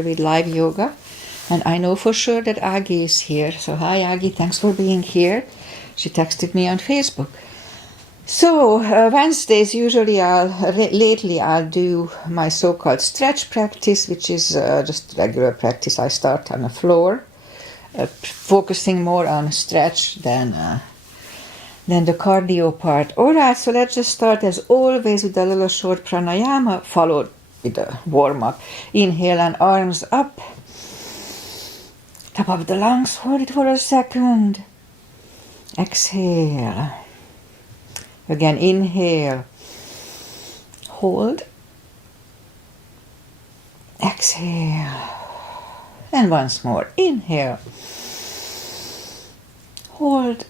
with live yoga, and I know for sure that Aggie is here. So hi Aggie, thanks for being here. She texted me on Facebook. So Wednesdays usually lately I'll do my so-called stretch practice, which is just regular practice. I start on the floor, focusing more on stretch than the cardio part. Alright, so let's just start as always with a little short pranayama, followed with a warm-up. Inhale and arms up. Top of the lungs, hold it for a second. Exhale. Again, inhale. Hold. Exhale. And once more, inhale. Hold.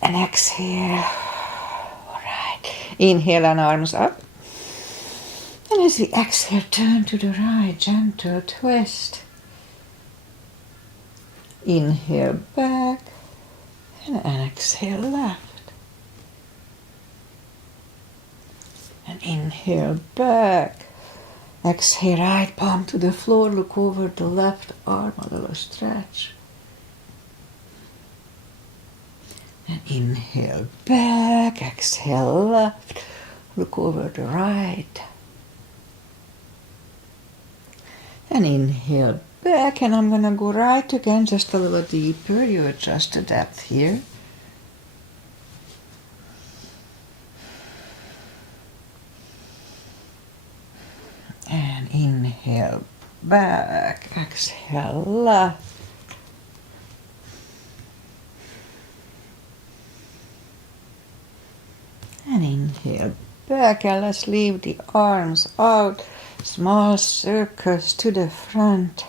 And exhale. All right. Inhale and arms up. And as we exhale, turn to the right, gentle twist. Inhale back. And exhale left. And inhale back. Exhale right palm to the floor. Look over the left arm, a little stretch. And inhale back, exhale left, look over the right. And inhale back, and I'm going to go right again, just a little deeper. You adjust the depth here. And inhale back, exhale left. And inhale back, and let's leave the arms out. Small circles to the front.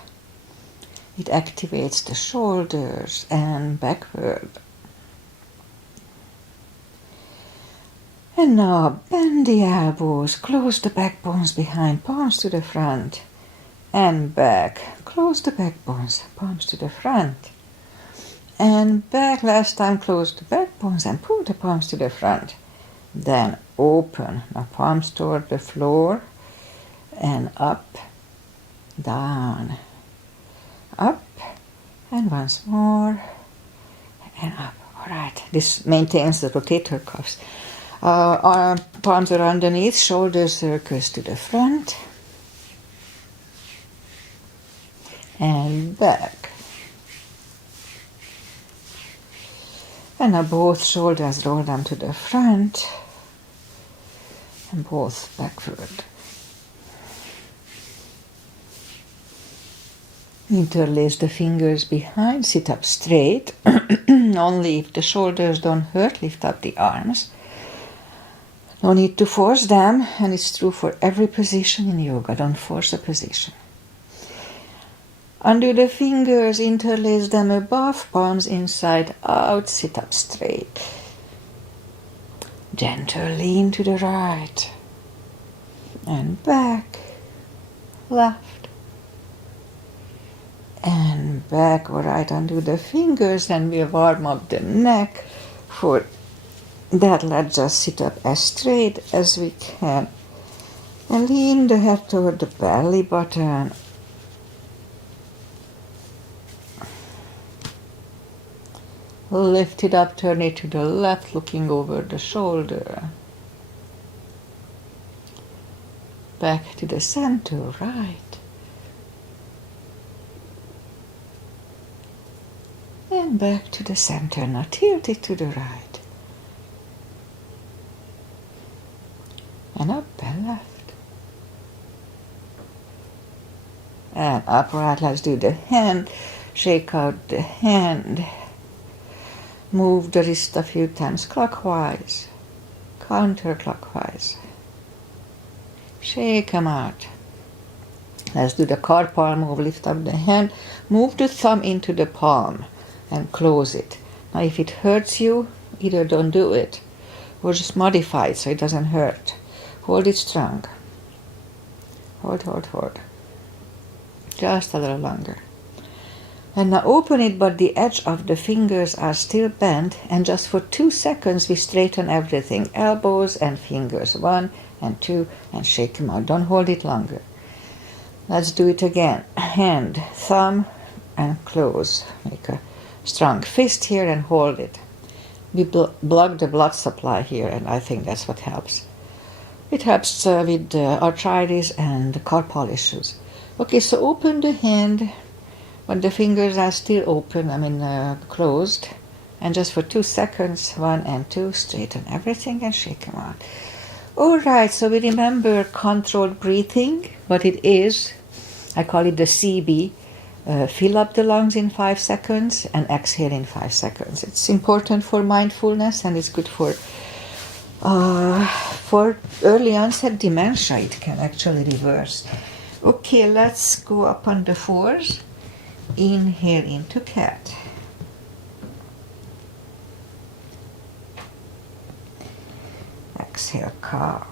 It activates the shoulders and backward. And now bend the elbows, close the backbones behind, palms to the front and back. Close the backbones, palms to the front and back. Last time, close the backbones and pull the palms to the front. Then open, now palms toward the floor and up, down, up, and once more, and up. All right, this maintains the rotator cuffs. Our palms are underneath, shoulder circles to the front, and back. And now both shoulders roll down to the front, and both backward. Interlace the fingers behind, sit up straight. Only if the shoulders don't hurt, lift up the arms. No need to force them, and it's true for every position in yoga. Don't force a position. Undo the fingers, interlace them above, palms inside out, sit up straight. Gentle lean to the right and back, left and back. All right, undo the fingers and we'll warm up the neck. For that, let's just sit up as straight as we can and lean the head toward the belly button. Lift it up, turn it to the left, looking over the shoulder. Back to the center, right. And back to the center. Now tilt it to the right. And up and left. And up, right. Let's do the hand. Shake out the hand. Move the wrist a few times clockwise, counterclockwise. Shake them out. Let's do the carpal move. Lift up the hand. Move the thumb into the palm and close it. Now if it hurts you, either don't do it or just modify it so it doesn't hurt. Hold it strong. Hold, hold, hold. Just a little longer. And now open it, but the edge of the fingers are still bent, and just for 2 seconds we straighten everything. Elbows and fingers, 1 and 2, and shake them out. Don't hold it longer. Let's do it again. Hand, thumb, and close. Make a strong fist here and hold it. We block the blood supply here, and I think that's what helps. It helps with arthritis and carpal issues. Okay, so open the hand when the fingers are still open, closed. And just for 2 seconds, 1 and 2, straighten everything and shake them out. Alright, so we remember controlled breathing, what it is. I call it the CB. Fill up the lungs in 5 seconds and exhale in 5 seconds. It's important for mindfulness and it's good for early onset dementia. It can actually reverse. Okay, let's go up on the 4s. Inhale into cat. Exhale, cow.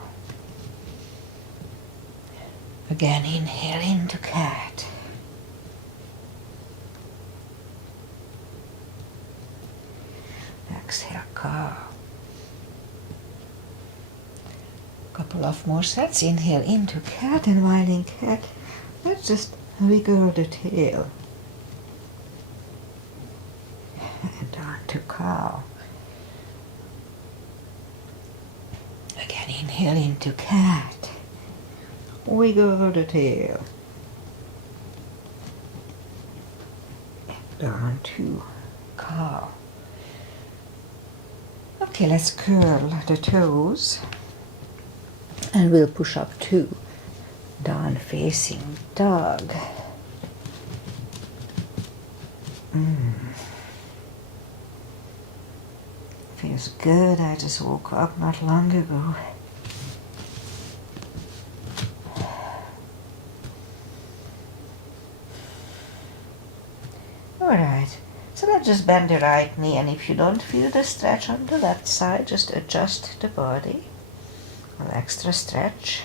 Again, inhale into cat. Exhale, cow. Couple of more sets. Inhale into cat, and while in cat, let's just wiggle the tail. And on to cow. Again, inhale into cat. Wiggle the tail. Down to cow. Okay, let's curl the toes. And we'll push up 2. Down facing dog. Feels good. I just woke up not long ago. Alright, so let's just bend the right knee, and if you don't feel the stretch on the left side, just adjust the body. A little extra stretch.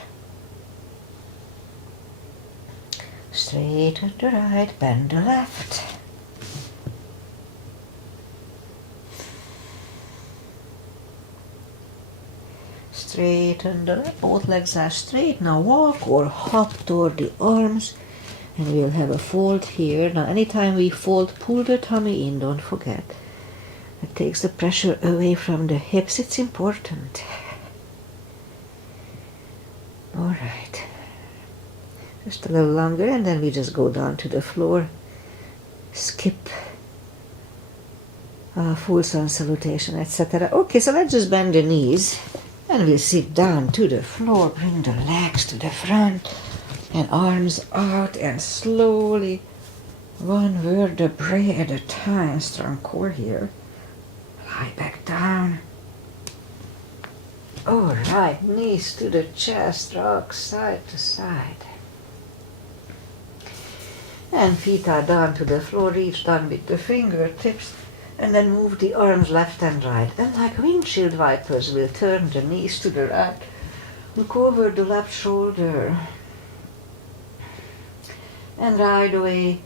Straighten the right, bend the left. Straighten the left, both legs are straight. Now walk or hop toward the arms, and we'll have a fold here. Now anytime we fold, pull the tummy in, don't forget. It takes the pressure away from the hips, it's important. Alright. Just a little longer, and then we just go down to the floor. Skip. Full sun salutation, etc. Okay, so let's just bend the knees. And we'll sit down to the floor, bring the legs to the front, and arms out, and slowly, one vertebrae at a time, strong core here. Lie back down. Alright, knees to the chest, rock side to side. And feet are down to the floor, reach down with the fingertips, and then move the arms left and right. And like windshield wipers, we'll turn the knees to the right. Look over the left shoulder. And right away,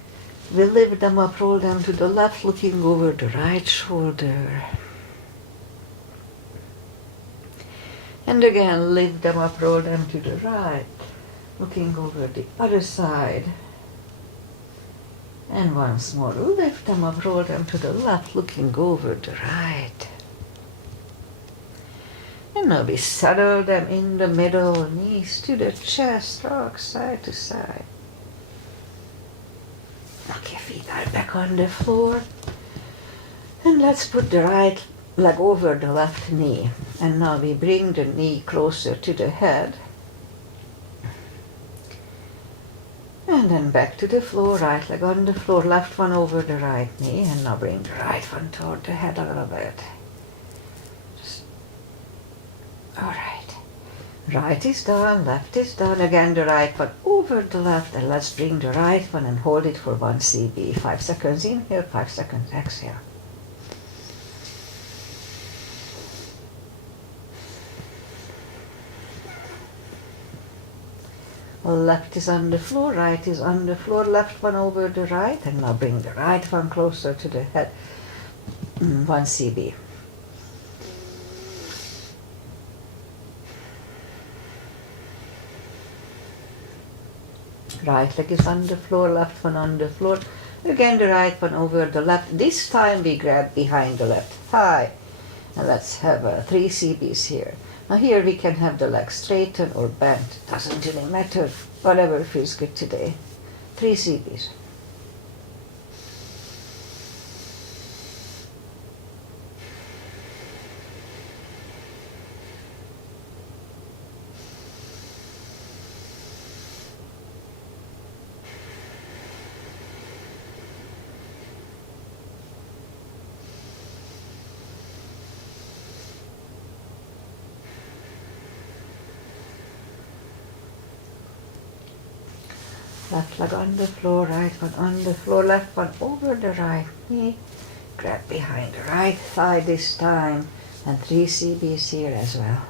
we'll lift them up, roll them to the left, looking over the right shoulder. And again, lift them up, roll them to the right, looking over the other side. And once more, lift them up, roll them to the left, looking over the right. And now we settle them in the middle, knees to the chest, rock side to side. Okay, feet are back on the floor. And let's put the right leg over the left knee. And now we bring the knee closer to the head. And then back to the floor, right leg on the floor, left one over the right knee, and now bring the right one toward the head a little bit. Alright. Right is down, left is down, again the right one over the left, and let's bring the right one and hold it for 1 CB. 5 seconds inhale, 5 seconds exhale. Left is on the floor, right is on the floor, left one over the right, and now bring the right one closer to the head. 1 CB. Right leg is on the floor, left one on the floor. Again the right one over the left. This time we grab behind the left thigh. And let's have 3 CBs here. Now here we can have the leg straightened or bent. Doesn't really matter. Whatever feels good today. 3 CBs. Left leg on the floor, right one on the floor, left one over the right knee. Grab behind the right thigh this time. And 3 CBs here as well.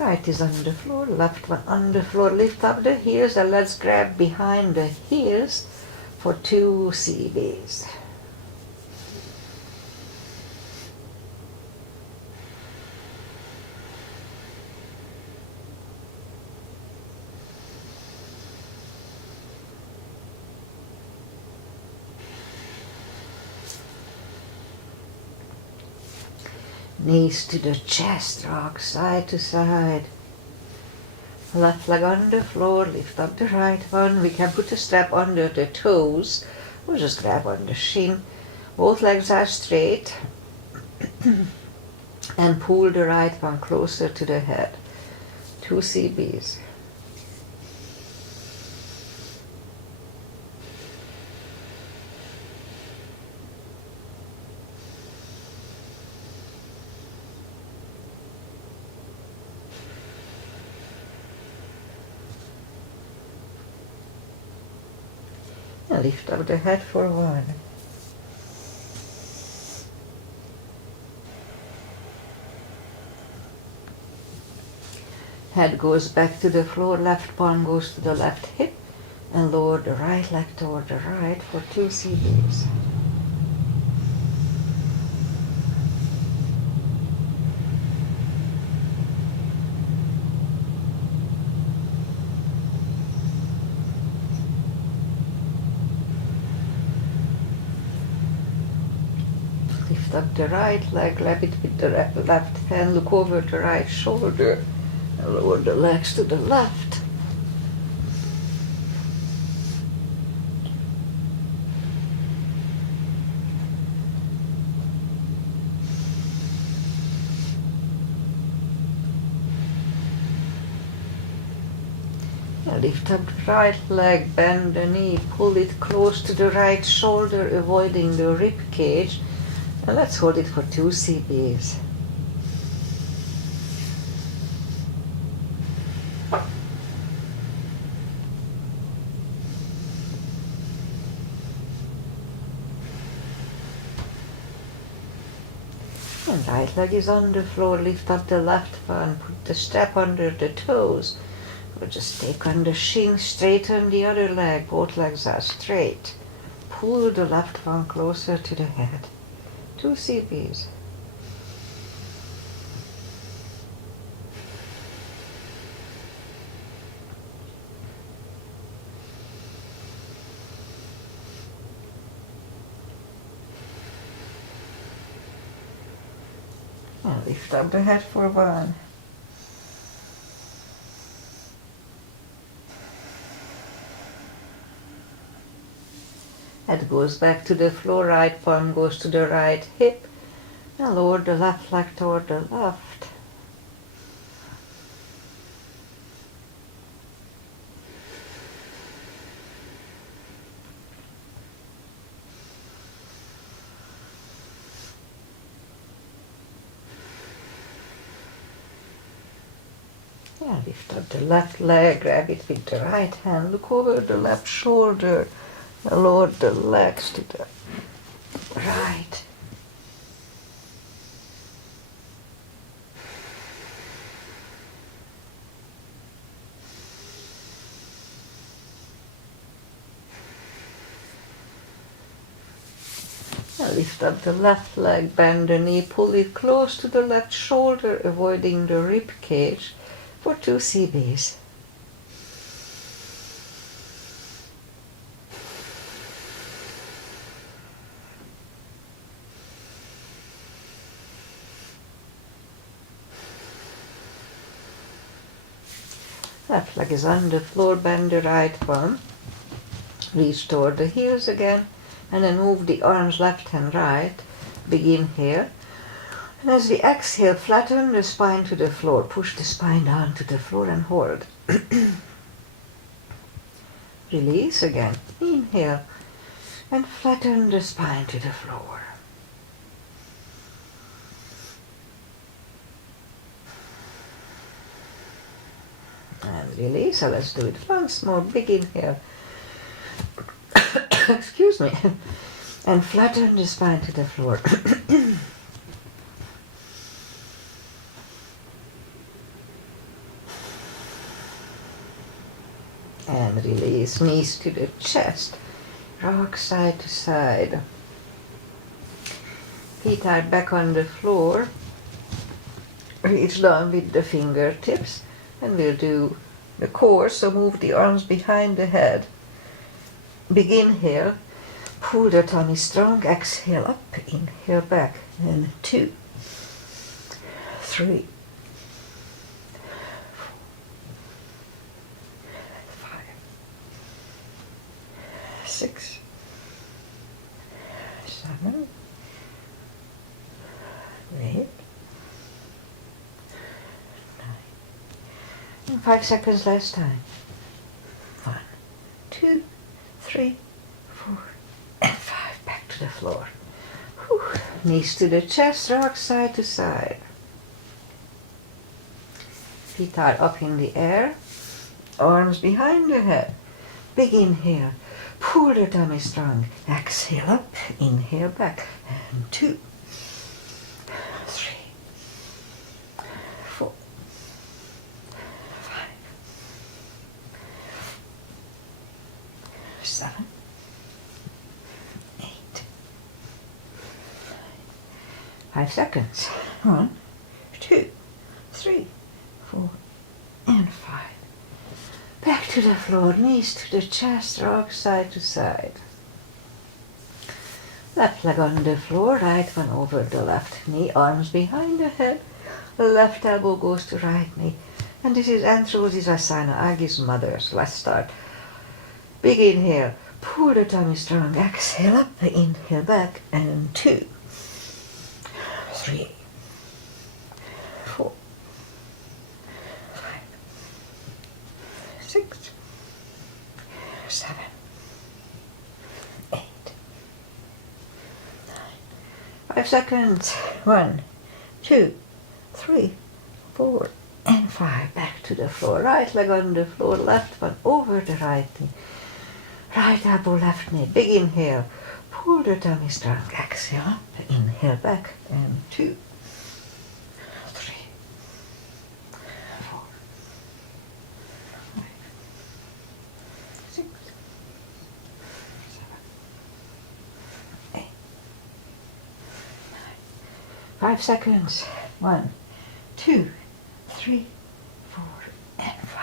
Right is on the floor, left one on the floor. Lift up the heels and let's grab behind the heels for 2 CBs. Knees to the chest, rock side to side. Left leg on the floor, lift up the right one. We can put a strap under the toes or just grab on the shin. Both legs are straight. And pull the right one closer to the head. 2 CBs. And lift up the head for 1. Head goes back to the floor, left palm goes to the left hip, and lower the right leg toward the right for 2 CBs. Lift up the right leg, grab it with the left hand, look over the right shoulder, and lower the legs to the left. And lift up the right leg, bend the knee, pull it close to the right shoulder, avoiding the rib cage. And let's hold it for 2 CBs. And right leg is on the floor, lift up the left one, put the strap under the toes. Or just take on the shin, straighten the other leg, both legs are straight. Pull the left one closer to the head. 2 CBs. And lift up the head for 1. Head goes back to the floor, right palm goes to the right hip, and lower the left leg toward the left. Yeah, lift up the left leg, grab it with the right hand, look over the left shoulder, Lower the legs to the right. Lift up the left leg, bend the knee, pull it close to the left shoulder, avoiding the rib cage for 2 CBs. Left leg is on the floor, bend the right palm, reach toward the heels again, and then move the arms left and right. Begin here. And as we exhale, flatten the spine to the floor. Push the spine down to the floor and hold. Release again. Inhale and flatten the spine to the floor. And release. So let's do it once more. Big inhale. Excuse me. And flatten the spine to the floor. And release. Knees to the chest. Rock side to side. Feet are back on the floor. Reach down with the fingertips. And we'll do the core. So move the arms behind the head. Begin here. Pull the tummy strong. Exhale up. Inhale back. And 2, 3, 5, 6, 7, 8, 9. And 5 seconds last time. 1, 2, 3, 4, and 5. Back to the floor. Whew. Knees to the chest, rock side to side. Feet are up in the air. Arms behind the head. Big inhale. Pull the tummy strong. Exhale up. Inhale back. And 2, 3, 4, 5, 7, 8, 5 seconds. 1, 2, 3, 4, and 5. Back to the floor, knees to the chest, rock side to side. Left leg on the floor, right one over the left knee, arms behind the head. Left elbow goes to right knee. And this is Antrosisasana, Agi's mother's. Let's start. Big inhale, pull the tummy strong, exhale up, inhale back, and 2, 3, 4, 5, 6, 7, 8, 9. 5 seconds. 1, 2, 3, 4, and 5. Back to the floor. Right leg on the floor, left one over the right knee. Right elbow, left knee. Big inhale. Pull the tummy strong. Exhale up. Inhale back. And 2, 3, 4, 5, 6, 7, 8, 9. 5 seconds. 1, 2, 3, 4, and 5.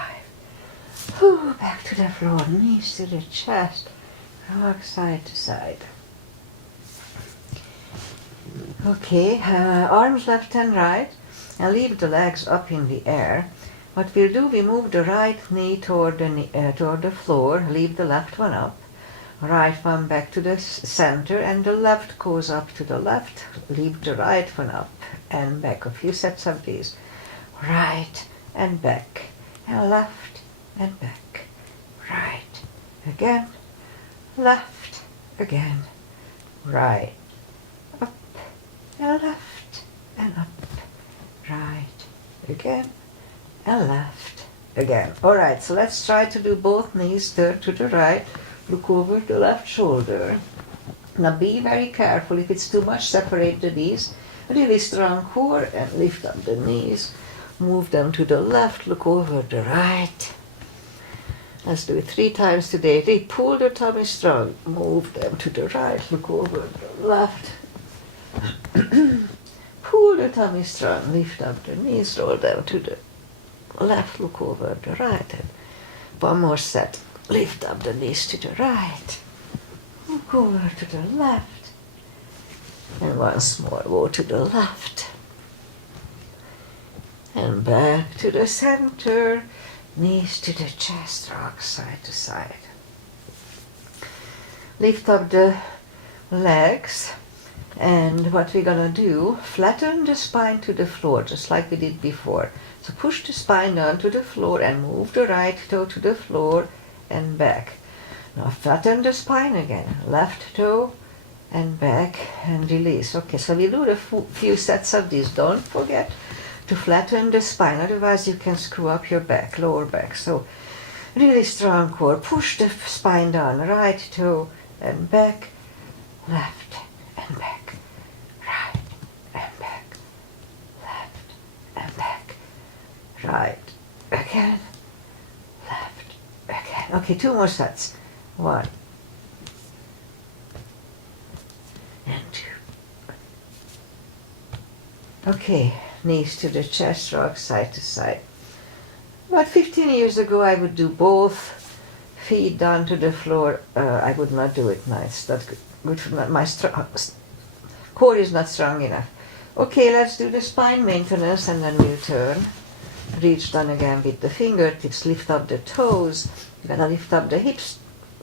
Whew, back to the floor, knees to the chest, rock side to side. Okay, arms left and right, and leave the legs up in the air. What we'll do, we move the right knee toward the floor, leave the left one up, right one back to the center, and the left goes up to the left, leave the right one up and back. A few sets of these. Right and back, and left and back, right again, left again, right, up and left and up, right again and left again. All right, so let's try to do both knees to the right. Look over the left shoulder. Now be very careful. If it's too much, separate the knees. Really strong core and lift up the knees. Move them to the left. Look over the right. Let's do it 3 times today. They pull the tummy strong. Move them to the right. Look over the left. Pull the tummy strong. Lift up the knees. Roll them to the left. Look over the right. And one more set. Lift up the knees to the right. Look over to the left. And once more, go to the left. And back to the center. Knees to the chest, rock side to side. Lift up the legs. And what we're gonna do, flatten the spine to the floor, just like we did before. So push the spine down to the floor and move the right toe to the floor and back. Now flatten the spine again, left toe and back and release. Okay, so we'll do a few sets of these. Don't forget to flatten the spine, otherwise you can screw up your back, lower back. So really strong core. Push the spine down, right toe and back, left and back, right and back, left and back, right again, left again. Okay, 2 more sets. 1 and 2. Okay, knees to the chest, rock side to side. About 15 years ago I would do both feet down to the floor. I would not do it now. It's not good for my core is not strong enough. Okay, let's do the spine maintenance and then we'll turn. Reach down again with the fingertips, lift up the toes. You're gonna lift up the hips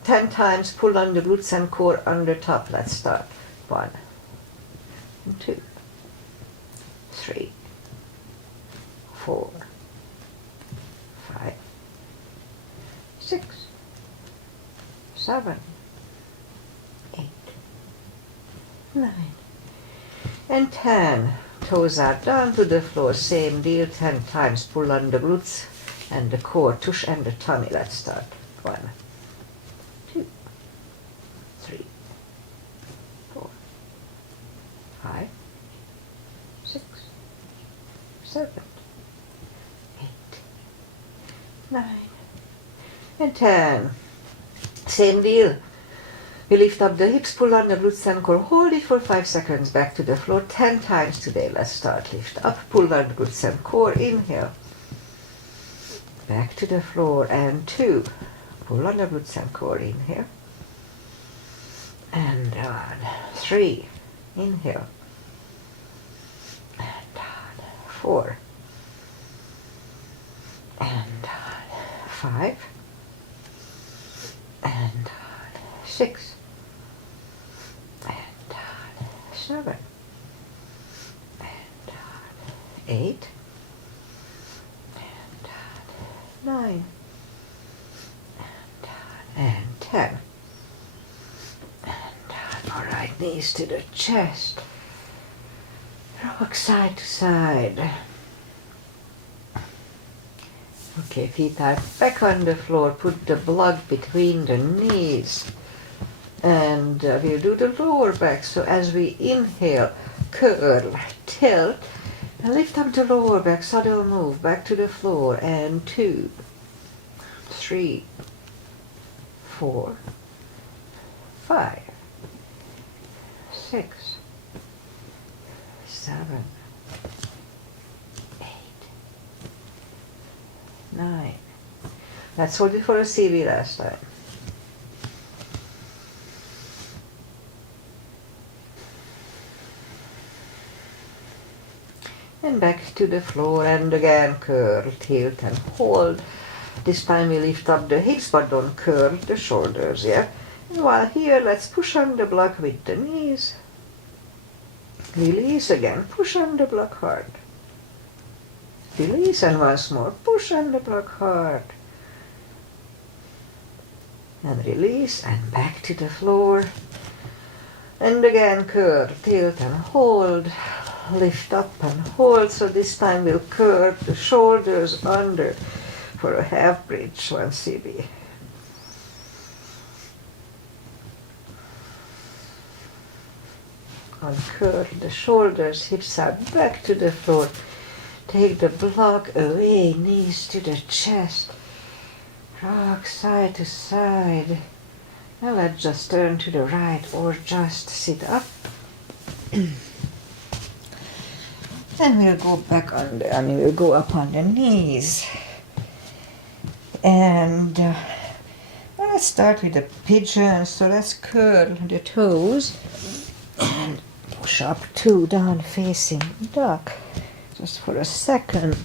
10 times, pull on the glutes and core under top. Let's start. 1 and 2, 3, 4, 5, 6, 7, 8, 9, and 10. Toes are down to the floor. Same deal, 10 times. Pull on the glutes and the core, tush and the tummy. Let's start. 1, 2, 3, 4, 5, 6, 7, 8, 9, and 10. Same deal. We lift up the hips, pull on the glutes and core, hold it for 5 seconds, back to the floor 10 times today. Let's start. Lift up, pull on the glutes and core, inhale. Back to the floor and 2. Pull on the glutes and core, inhale. And down. 3. Inhale. And down. 4. And down. 5. And down. 6. And down. 7. And down. 8. And down. 9. And down. And 10. And down. All right, knees to the chest. Rock side to side. Okay, feet are back on the floor. Put the block between the knees. And we'll do the lower back. So as we inhale, curl, tilt, and lift up the lower back, subtle move, back to the floor. And 2, 3, 4, 5, 6, 7, 8, 9. Let's hold it for a CV last time. And back to the floor, and again curl, tilt and hold. This time we lift up the hips but don't curl the shoulders, yeah? And while here, let's push on the block with the knees. Release again, push on the block hard. Release and once more, push on the block hard. And release and back to the floor. And again curl, tilt and hold. Lift up and hold, so this time we'll curve the shoulders under for a half bridge, 1 CB. Uncurl the shoulders, hips are back to the floor. Take the block away, knees to the chest. Rock side to side. Now let's just turn to the right or just sit up. Then we'll go back on we'll go up on the knees. And let's start with the pigeon. So let's curl the toes and push up 2 down facing duck. Just for a second.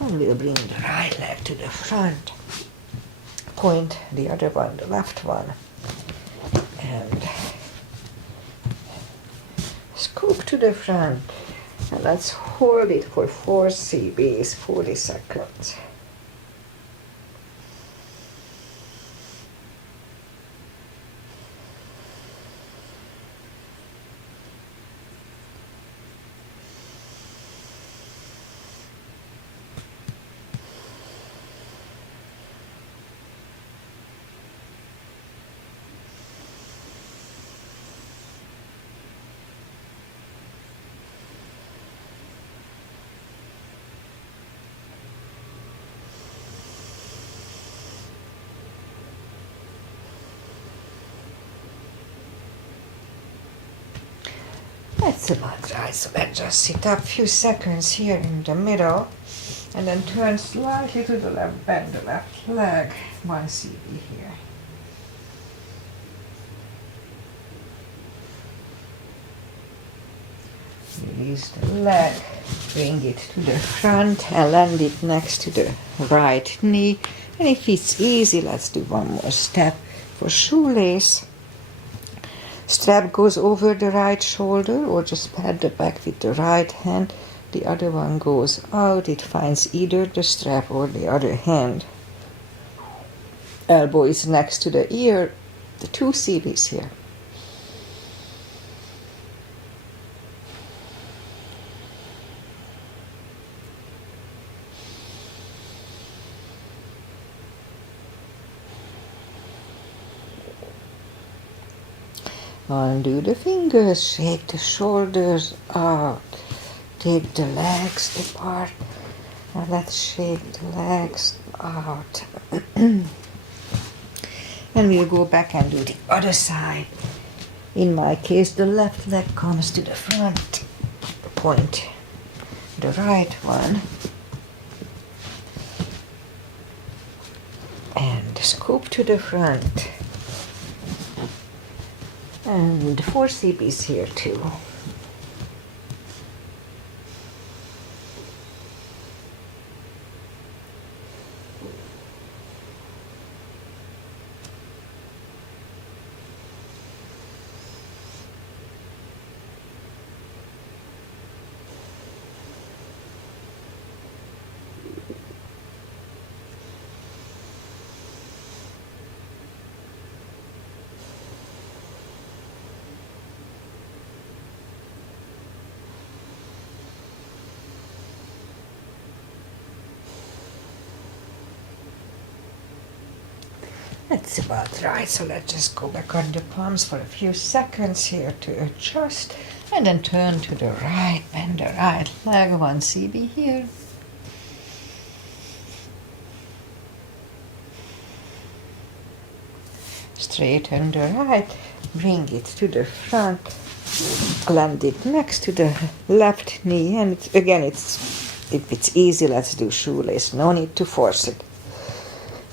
And we'll bring the right leg to the front. Point the other one, the left one. And scoop to the front. And let's hold it for 4 CBs, 40 seconds. That's about right, so let's just sit up a few seconds here in the middle and then turn slightly to the left, bend the left leg, 1 CB here. Release the leg, bring it to the front and land it next to the right knee. And if it's easy, let's do 1 more step for shoelace. Strap goes over the right shoulder or just pat the back with the right hand. The other one goes out. It finds either the strap or the other hand. Elbow is next to the ear. The 2 CBs here. Undo the fingers, shake the shoulders out, take the legs apart, and let's shake the legs out. And we'll go back and do the other side. In my case, the left leg comes to the front, point the right one, and scoop to the front. And 4 CBs here too. That's about right, so let's just go back on the palms for a few seconds here to adjust, and then turn to the right, bend the right leg, 1 CB here. Straighten the right, bring it to the front, land it next to the left knee, and if it's easy, let's do shoelace, no need to force it.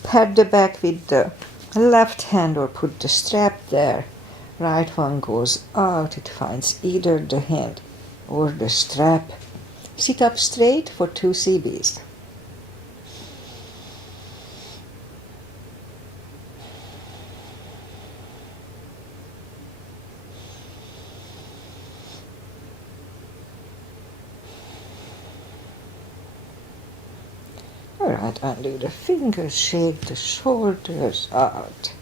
Pat the back with the left hand or put the strap there. Right one goes out, it finds either the hand or the strap. Sit up straight for 2 CBs. Alright, undo the fingers, shake the shoulders out.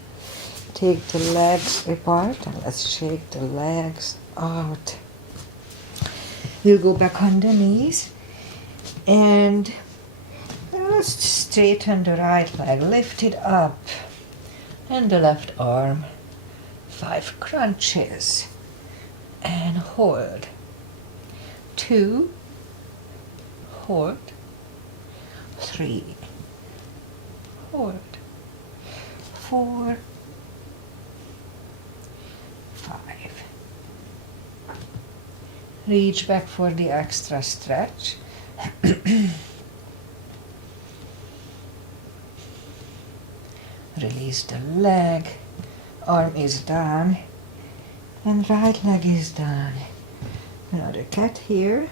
Take the legs apart and let's shake the legs out. We'll go back on the knees and let's straighten the right leg, lift it up, and the left arm, 5 crunches. and hold. 2, hold, 3, hold, 4, 5. Reach back for the extra stretch. Release the leg, arm is down, and right leg is down. Another cat here.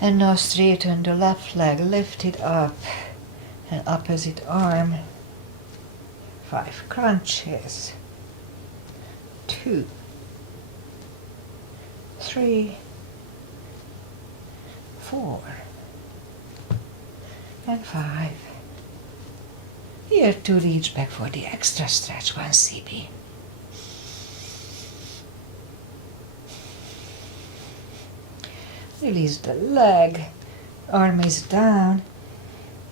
And now straighten the left leg, lift it up, and opposite arm. 5 crunches. 2, 3, 4, and 5. Here to reach back for the extra stretch, 1 CB. Release the leg, arm is down,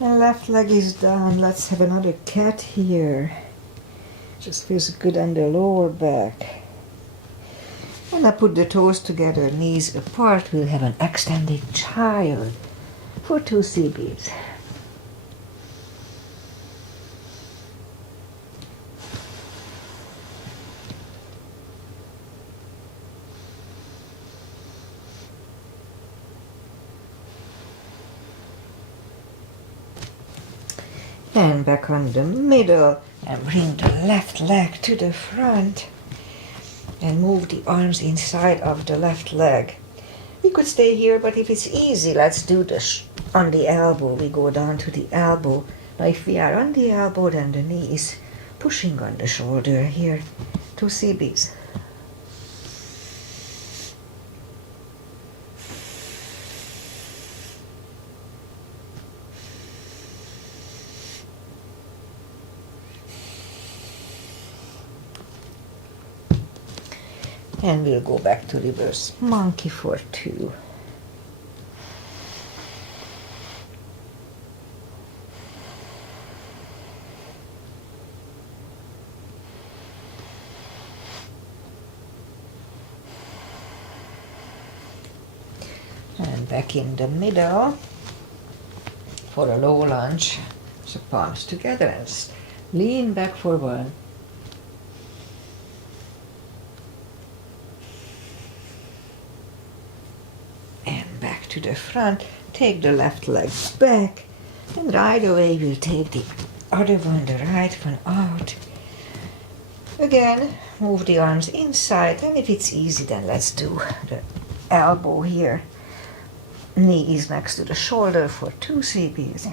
and left leg is down. Let's have another cat here. Just feels good on the lower back. And I put the toes together, knees apart. We'll have an extended child for 2 CBs. And back on the middle, and bring the left leg to the front and move the arms inside of the left leg. We could stay here, but if it's easy, let's do this on the elbow. We go down to the elbow. Now if we are on the elbow, then the knee is pushing on the shoulder here. 2 CBs. And we'll go back to reverse monkey for 2. And back in the middle for a low lunge. So palms together and lean back for 1. To the front, take the left leg back, and right away we'll take the other one, the right one, out. Again, move the arms inside, and if it's easy, then let's do the elbow here. Knee is next to the shoulder for 2 CBs.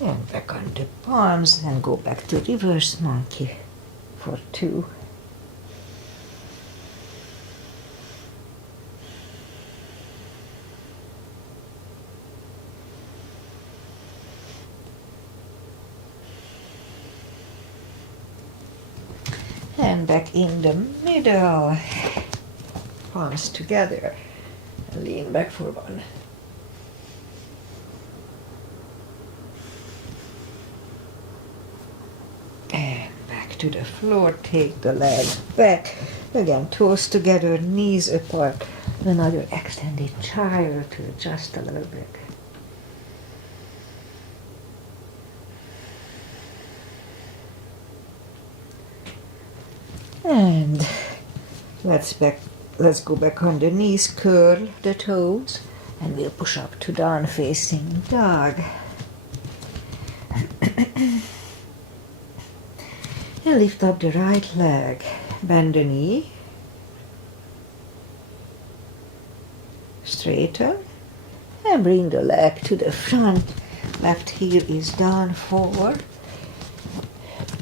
And back on the palms and go back to reverse monkey for 2. And back in the middle, palms together, and lean back for 1. To the floor, take the legs back, again toes together, knees apart, another extended child to adjust a little bit. And let's go back on the knees, curl the toes, and we'll push up to down facing dog. And lift up the right leg, bend the knee, straighten, and bring the leg to the front. Left heel is down, forward.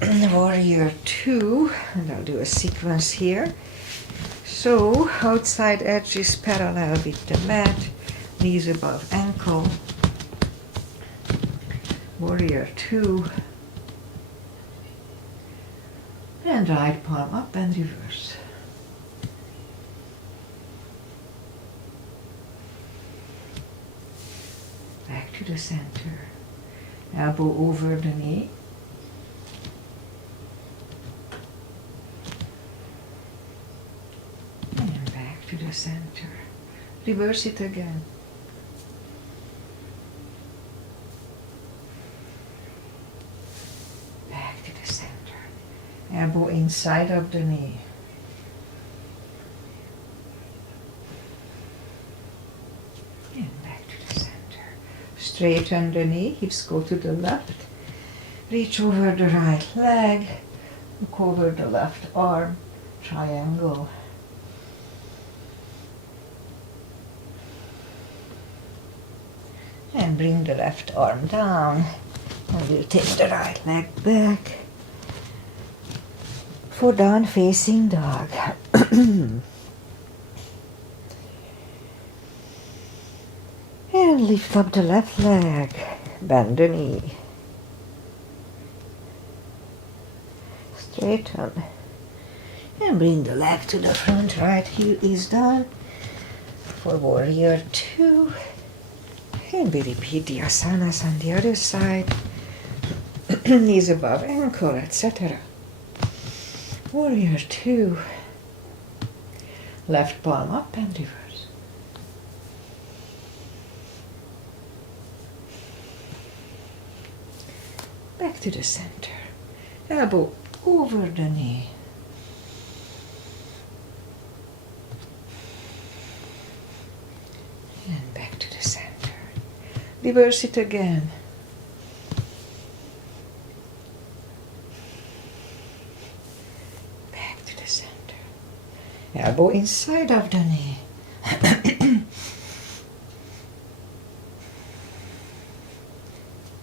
Warrior 2, and I'll do a sequence here. So, outside edge is parallel with the mat, knees above ankle. Warrior 2. And right palm up and reverse. to the center. Elbow over the knee. And back to the center. Reverse it again. Back to the center. Elbow inside of the knee. And back to the center. Straighten the knee, hips go to the left. Reach over the right leg. Look over the left arm. Triangle. And bring the left arm down. And we'll take the right leg back for down facing dog. And lift up the left leg. Bend the knee. Straighten. And bring the leg to the front. Right heel is down for warrior 2. And we repeat the asanas on the other side. Knees above ankle, etc. Warrior 2. Left palm up and reverse. Back to the center. Elbow over the knee. And back to the center. Reverse it again. Back to the center. Elbow inside of the knee.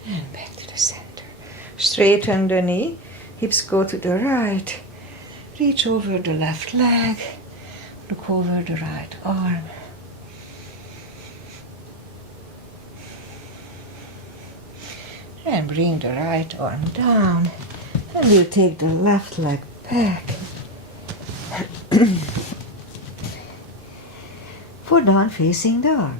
And back to the center. Straighten the knee. Hips go to the right. Reach over the left leg. Look over the right arm. And bring the right arm down. And we'll take the left leg back. For down facing dog.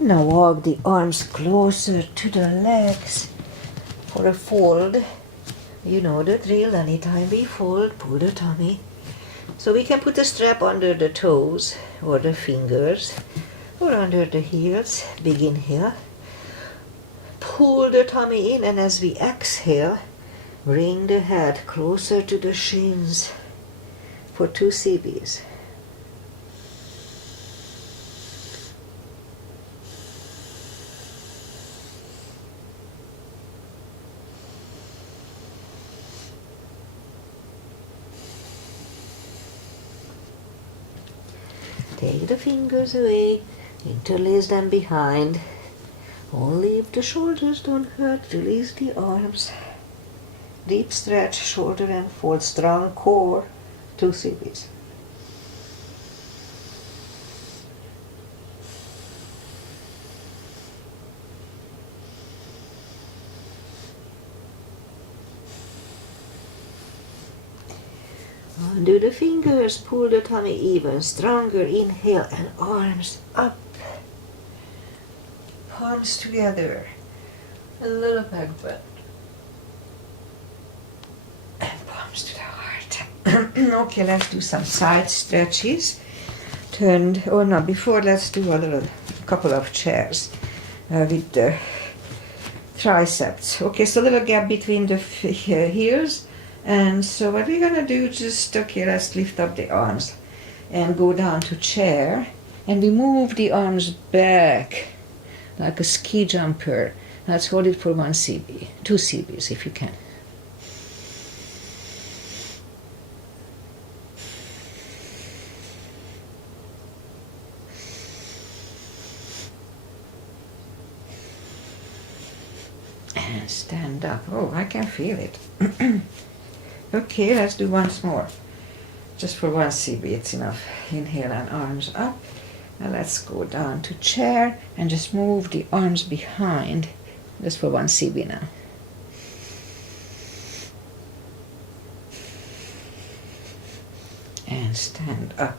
Now walk the arms closer to the legs for a fold. You know the drill. Anytime we fold, pull the tummy. So we can put a strap under the toes or the fingers or under the heels. Big inhale. Pull the tummy in, and as we exhale, bring the head closer to the shins for 2 CBs. Take the fingers away, interlace them behind. Only if the shoulders don't hurt, release the arms. Deep stretch, shoulder and fold, strong core, 2 CBs. Undo the fingers, pull the tummy even stronger. Inhale and arms up. Palms together. A little back bend. And palms to the heart. Okay, let's do some side stretches. Before let's do a couple of chairs with the triceps. Okay, so a little gap between the heels. And so what we're gonna do, let's lift up the arms and go down to chair, and we move the arms back like a ski jumper. Let's hold it for 1 CB, 2 CBs if you can. And stand up. Oh, I can feel it. Okay, let's do once more. Just for 1 CB, it's enough. Inhale and arms up. Now let's go down to chair and just move the arms behind. Just for 1 CB now. And stand up.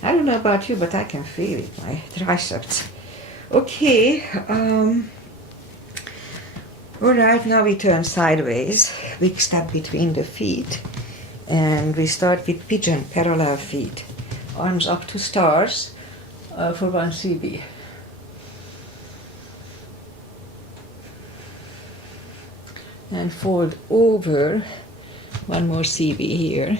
I don't know about you, but I can feel it, my triceps. Okay, alright, now we turn sideways, big step between the feet, and we start with pigeon, parallel feet. Arms up to stars for 1 CB. And fold over, 1 more CB here.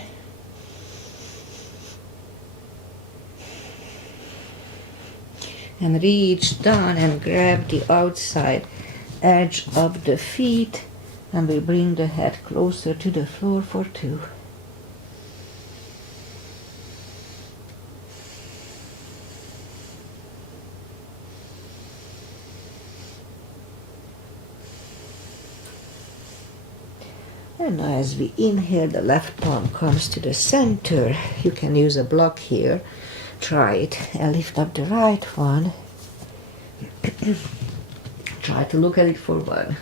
And reach down and grab the outside edge of the feet, and we bring the head closer to the floor for 2. And as we inhale, the left palm comes to the center. You can use a block here. Try it and lift up the right one. Try to look at it for 1.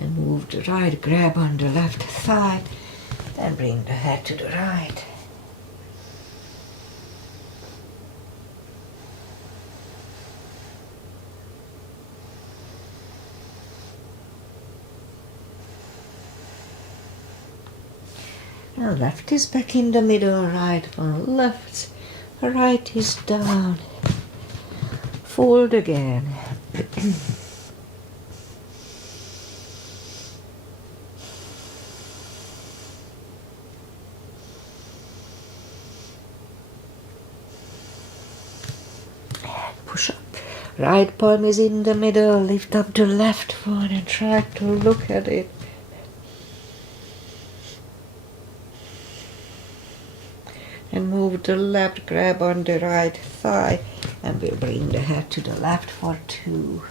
And move the right, grab on the left thigh, and bring the head to the right. And left is back in the middle, right one left, right is down. Fold again. Push up. Right palm is in the middle, lift up the left one and try to look at it. And move the left, grab on the right thigh, and we'll bring the head to the left for 2.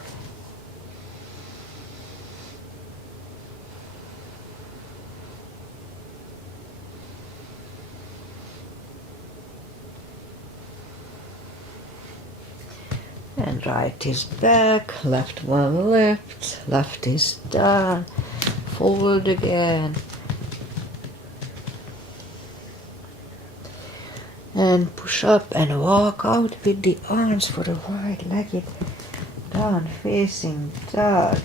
And right is back, left one left is down, fold again. And push up and walk out with the arms for the wide-legged down facing dog.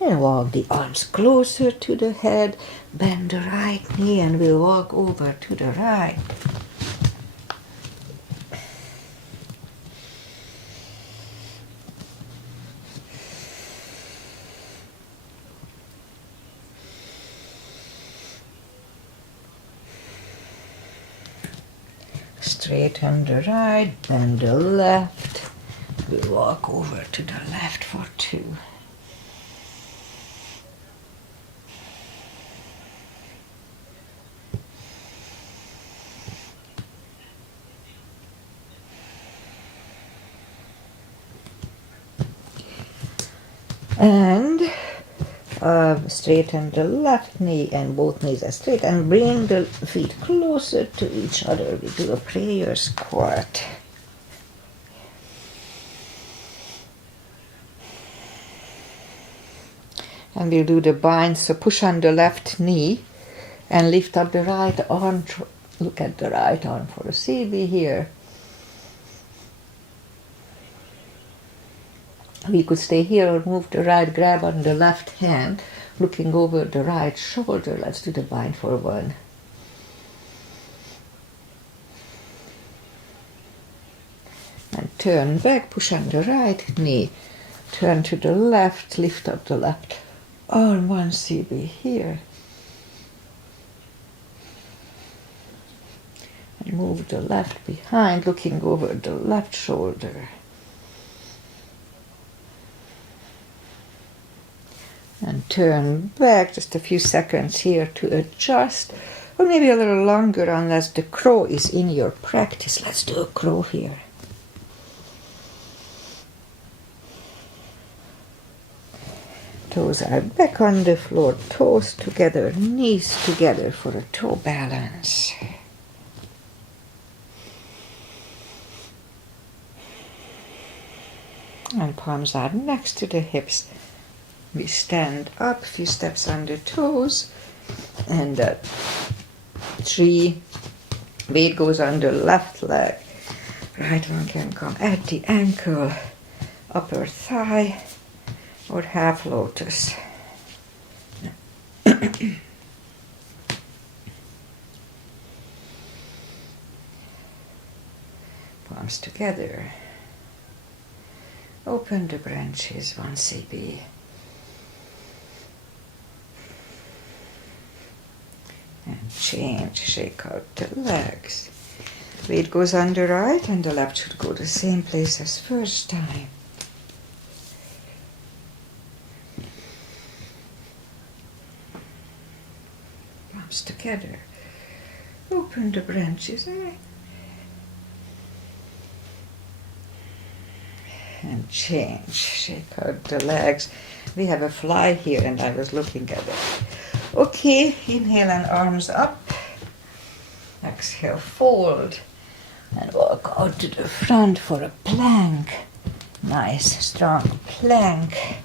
And walk the arms closer to the head, bend the right knee, and we'll walk over to the right. Straighten the right, bend the left. We'll walk over to the left for 2. And straighten the left knee, and both knees are straight, and bring the feet closer to each other. We do a prayer squat. And we'll do the bind, so push on the left knee and lift up the right arm. Look at the right arm for a CB here. We could stay here or move the right, grab on the left hand, looking over the right shoulder. Let's do the bind for 1. And turn back, push on the right knee, turn to the left, lift up the left arm, 1 CB here. And move the left behind, looking over the left shoulder. And turn back just a few seconds here to adjust, or maybe a little longer unless the crow is in your practice. Let's do a crow here. Toes are back on the floor, toes together, knees together for a toe balance. And palms are next to the hips. We stand up, few steps on the toes, and 3. Weight goes on the left leg. Right one can come at the ankle, upper thigh, or half lotus. Palms together. Open the branches, 1 CB. And change, shake out the legs. Weight goes on the right and the left should go the same place as first time. Palms together. Open the branches. And change, shake out the legs. We have a fly here and I was looking at it. Okay, inhale and arms up. Exhale, fold. And walk out to the front for a plank. Nice, strong plank.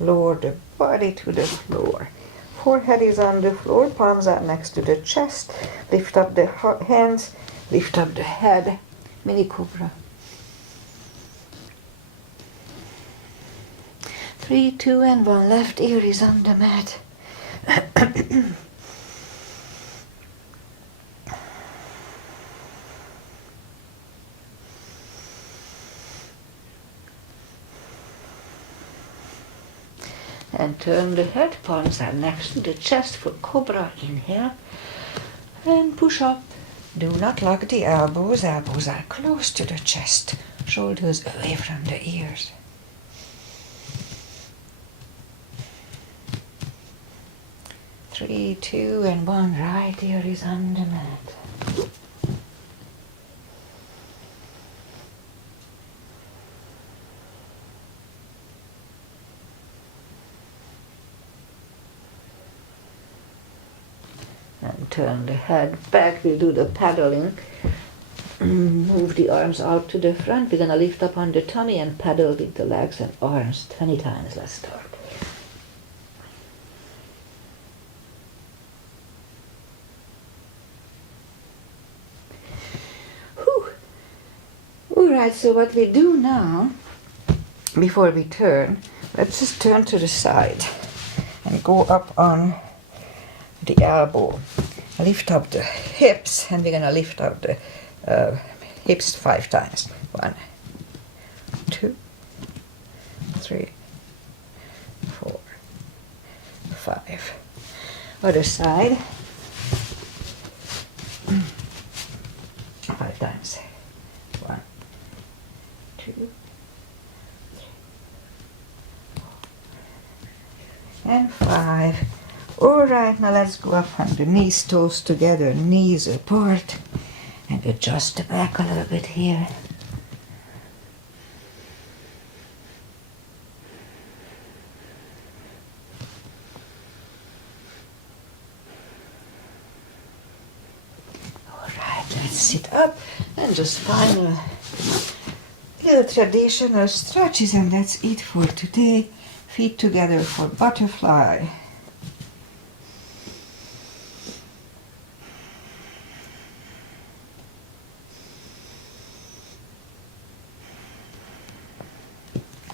Lower the body to the floor. Forehead is on the floor, palms are next to the chest. Lift up the hands, lift up the head. Mini cobra. 3, 2, and 1. Left ear is on the mat. And turn the head, palms are next to the chest for cobra. Inhale and push up. Do not lock the elbows. Elbows are close to the chest. Shoulders away from the ears. Three, 2, and 1. Right ear is on the mat. And turn the head back. We'll do the paddling. Move the arms out to the front. We're going to lift up on the tummy and paddle with the legs and arms 20 times. Let's start. Alright, so what we do now, before we turn, let's just turn to the side and go up on the elbow. Lift up the hips, and we're going to lift up the hips 5 times. 1, 2, 3, 4, 5. Other side. 5 times. 1, 2, 3, 4, and 5. Alright, now let's go up on the knees, toes together, knees apart, and adjust the back a little bit here. Alright, let's sit up and just find a little traditional stretches, and that's it for today. Feet together for butterfly.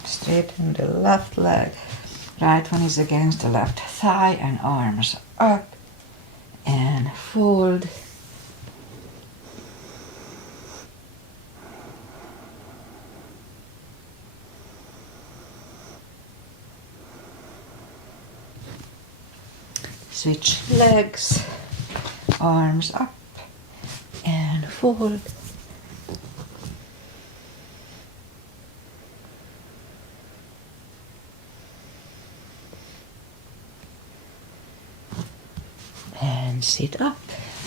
Straighten the left leg. Right one is against the left thigh and arms up and fold. Switch legs, arms up and fold. And sit up.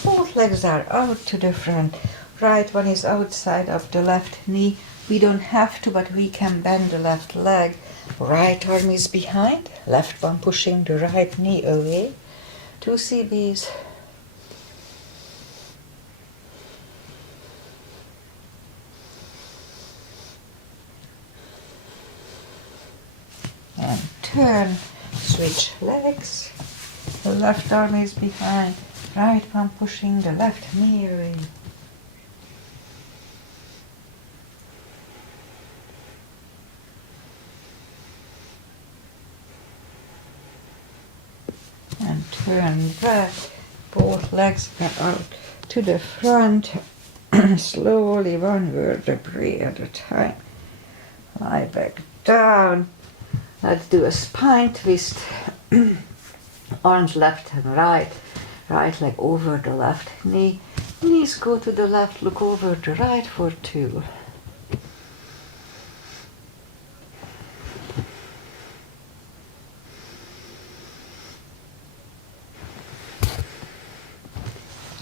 Both legs are out to the front. Right one is outside of the left knee. We don't have to, but we can bend the left leg. Right arm is behind, left one pushing the right knee away. 2 CBs. And turn, switch legs. The left arm is behind, right one pushing the left knee away. And turn back, both legs are out to the front, slowly one vertebrae at a time. Lie back down. Let's do a spine twist. Arms left and right. Right leg over the left knee. Knees go to the left, look over the right for 2.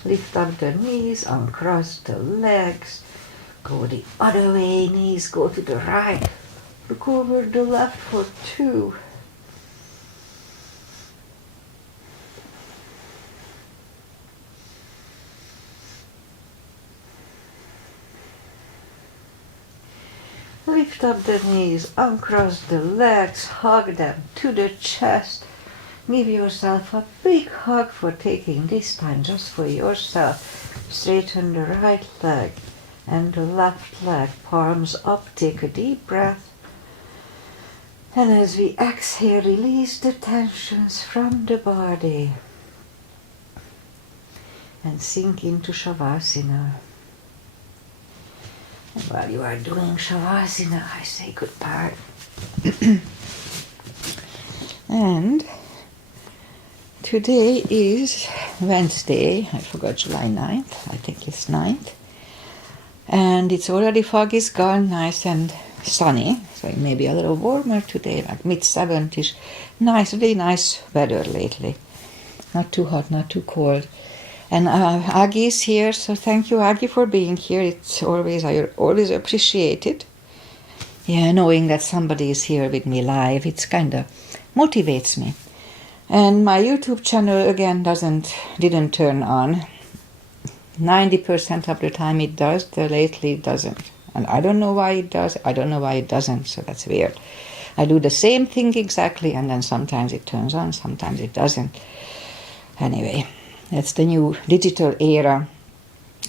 Lift up the knees, uncross the legs. Go the other way, knees go to the right. Look over the left for 2. Lift up the knees, uncross the legs, hug them to the chest. Give yourself a big hug for taking this time just for yourself. Straighten the right leg and the left leg, palms up, take a deep breath. And as we exhale, release the tensions from the body and sink into Shavasana. And while you are doing Shavasana, I say goodbye. And today is Wednesday, I forgot, July 9th, I think it's 9th. And it's already fog is gone, nice and sunny, so it may be a little warmer today, like mid-70s. Nice, really nice weather lately. Not too hot, not too cold. And Aggie is here, so thank you, Aggie, for being here. It's always, I always appreciate it. Yeah, knowing that somebody is here with me live, it's kind of motivates me. And my YouTube channel again didn't turn on. 90% of the time it does, lately it doesn't. And I don't know why it does, I don't know why it doesn't, so that's weird. I do the same thing exactly, and then sometimes it turns on, sometimes it doesn't. Anyway, that's the new digital era.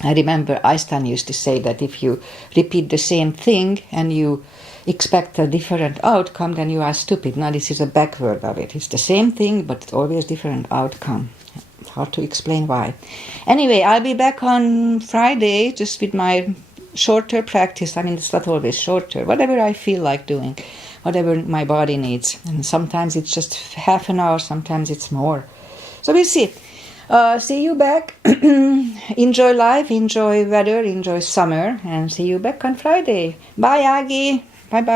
I remember Einstein used to say that if you repeat the same thing and you expect a different outcome, then you are stupid. Now this is a backward of it. It's the same thing, but it's always different outcome. Hard to explain why. Anyway, I'll be back on Friday just with my shorter practice. I mean, it's not always shorter. Whatever I feel like doing, whatever my body needs. And sometimes it's just half an hour, sometimes it's more. So we'll see. See you back. Enjoy life, enjoy weather, enjoy summer, and see you back on Friday. Bye, Aggie. Bye-bye.